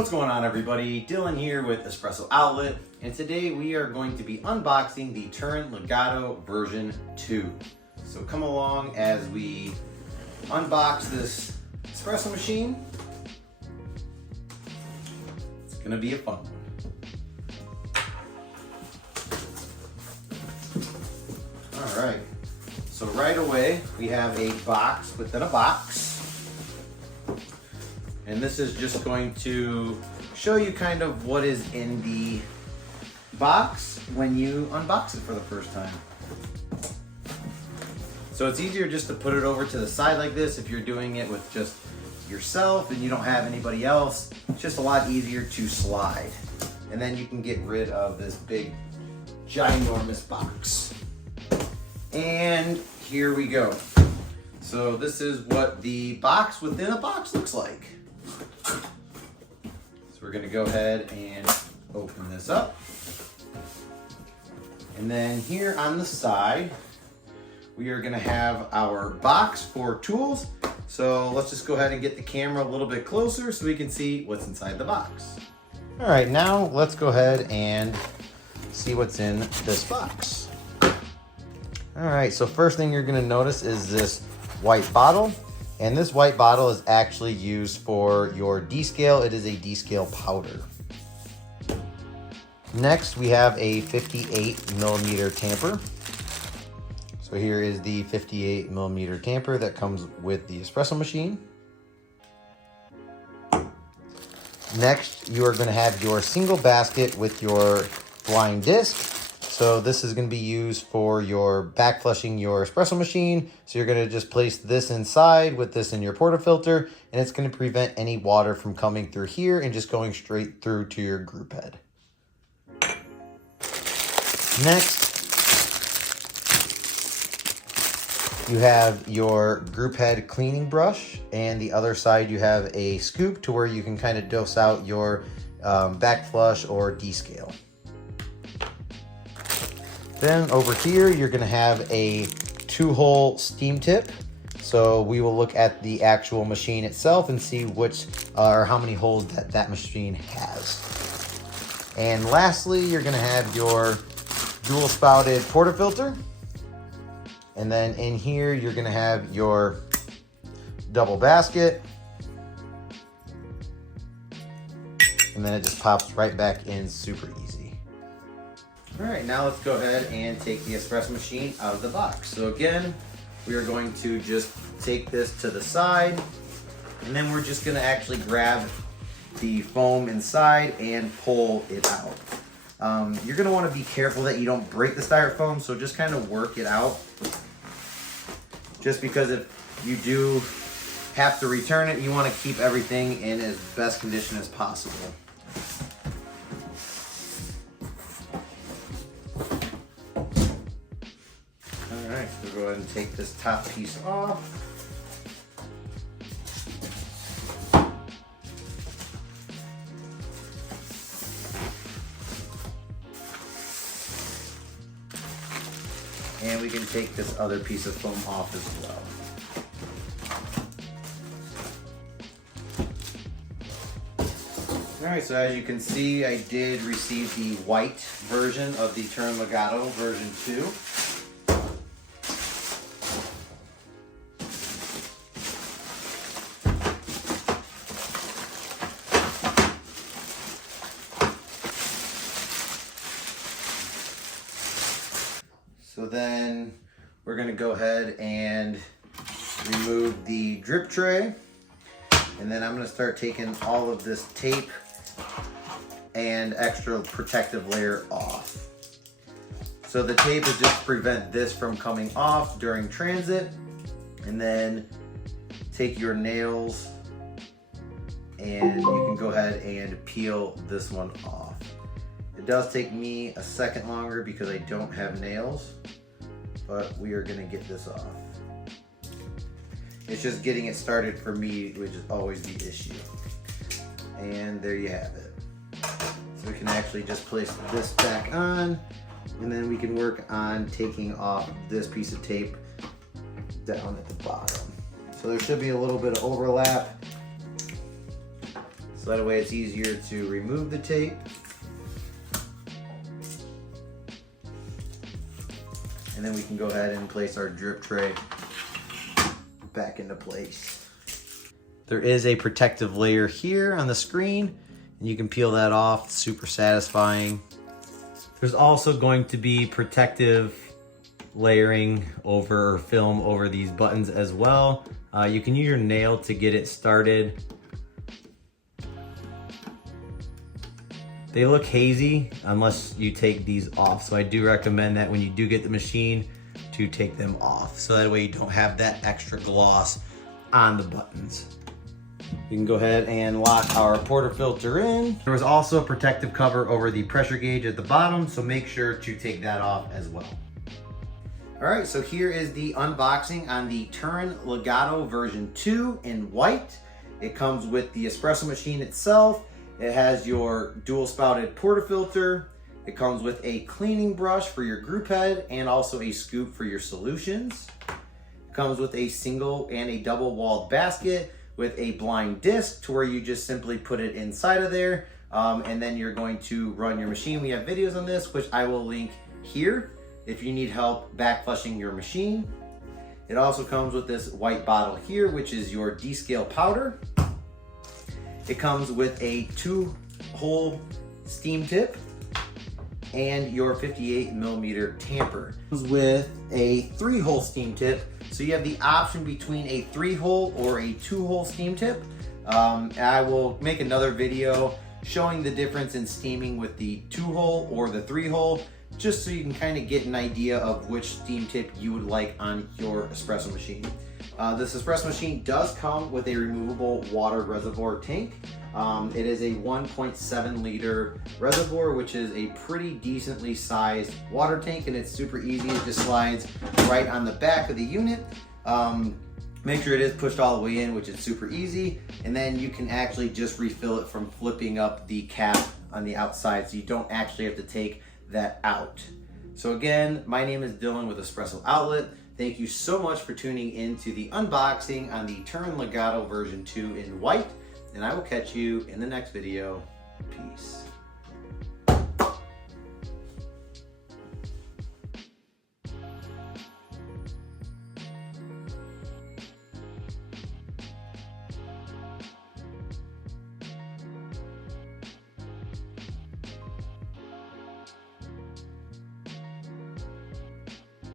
What's going on, everybody? Dylan here with Espresso Outlet, and today we are going to be unboxing the Turin Legato version 2. So come along as we unbox this espresso machine. It's gonna be a fun one. All right, so right away we have a box within a box. And this is just going to show you kind of what is in the box when you unbox it for the first time. So it's easier just to put it over to the side like this if you're doing it with just yourself and you don't have anybody else. It's just a lot easier to slide. And then you can get rid of this big, ginormous box. And here we go. So this is what the box within a box looks like. So we're gonna go ahead and open this up. And then here on the side, we are gonna have our box for tools. So let's just go ahead and get the camera a little bit closer so we can see what's inside the box. All right, now let's go ahead and see what's in this box. All right, so first thing you're gonna notice is this white bottle. And this white bottle is actually used for your descale. It is a descale powder. Next, we have a 58 millimeter tamper. So here is the 58 millimeter tamper that comes with the espresso machine. Next, you are going to have your single basket with your blind disc. So this is going to be used for your back flushing your espresso machine. So you're going to just place this inside with this in your portafilter, and it's going to prevent any water from coming through here and just going straight through to your group head. Next, you have your group head cleaning brush, and the other side you have a scoop to where you can kind of dose out your back flush or descale. Then over here, you're gonna have a 2-hole steam tip. So we will look at the actual machine itself and see which or how many holes that machine has. And lastly, you're gonna have your dual spouted portafilter. And then in here, you're gonna have your double basket. And then it just pops right back in super easy. All right, now let's go ahead and take the espresso machine out of the box. So again, we are going to just take this to the side, and then we're just gonna actually grab the foam inside and pull it out. You're gonna wanna be careful that you don't break the styrofoam, so just kind of work it out. Just because if you do have to return it, you wanna keep everything in as best condition as possible. Alright, so we'll go ahead and take this top piece off. And we can take this other piece of foam off as well. Alright, so as you can see, I did receive the white version of the Turin Legato version 2. So then we're gonna go ahead and remove the drip tray. And then I'm gonna start taking all of this tape and extra protective layer off. So the tape is just to prevent this from coming off during transit. And then take your nails and you can go ahead and peel this one off. It does take me a second longer because I don't have nails, but we are gonna get this off. It's just getting it started for me, which is always the issue. And there you have it. So we can actually just place this back on, and then we can work on taking off this piece of tape down at the bottom. So there should be a little bit of overlap. So that way it's easier to remove the tape. And then we can go ahead and place our drip tray back into place. There is a protective layer here on the screen, and you can peel that off. It's super satisfying. There's also going to be protective layering over, or film over these buttons as well. You can use your nail to get it started. They look hazy unless you take these off. So I do recommend that when you do get the machine to take them off. So that way you don't have that extra gloss on the buttons. You can go ahead and lock our portafilter in. There was also a protective cover over the pressure gauge at the bottom, so make sure to take that off as well. All right, so here is the unboxing on the Turin Legato version 2 in white. It comes with the espresso machine itself. It has your dual spouted portafilter. It comes with a cleaning brush for your group head and also a scoop for your solutions. It comes with a single and a double walled basket with a blind disc to where you just simply put it inside of there. And then you're going to run your machine. We have videos on this, which I will link here if you need help back flushing your machine. It also comes with this white bottle here, which is your descale powder. It comes with a 2-hole steam tip and your 58mm tamper. It comes with a 3-hole steam tip. So you have the option between a 3-hole or a 2-hole steam tip. I will make another video showing the difference in steaming with the 2-hole or the 3-hole, just so you can kind of get an idea of which steam tip you would like on your espresso machine. This espresso machine does come with a removable water reservoir tank. It is a 1.7 liter reservoir, which is a pretty decently sized water tank, and it's super easy. It just slides right on the back of the unit. Make sure it is pushed all the way in, which is super easy. And then you can actually just refill it from flipping up the cap on the outside, so you don't actually have to take that out. So again, my name is Dylan with Espresso Outlet. Thank you so much for tuning in to the unboxing on the Turin Legato version 2 in white, and I will catch you in the next video. Peace.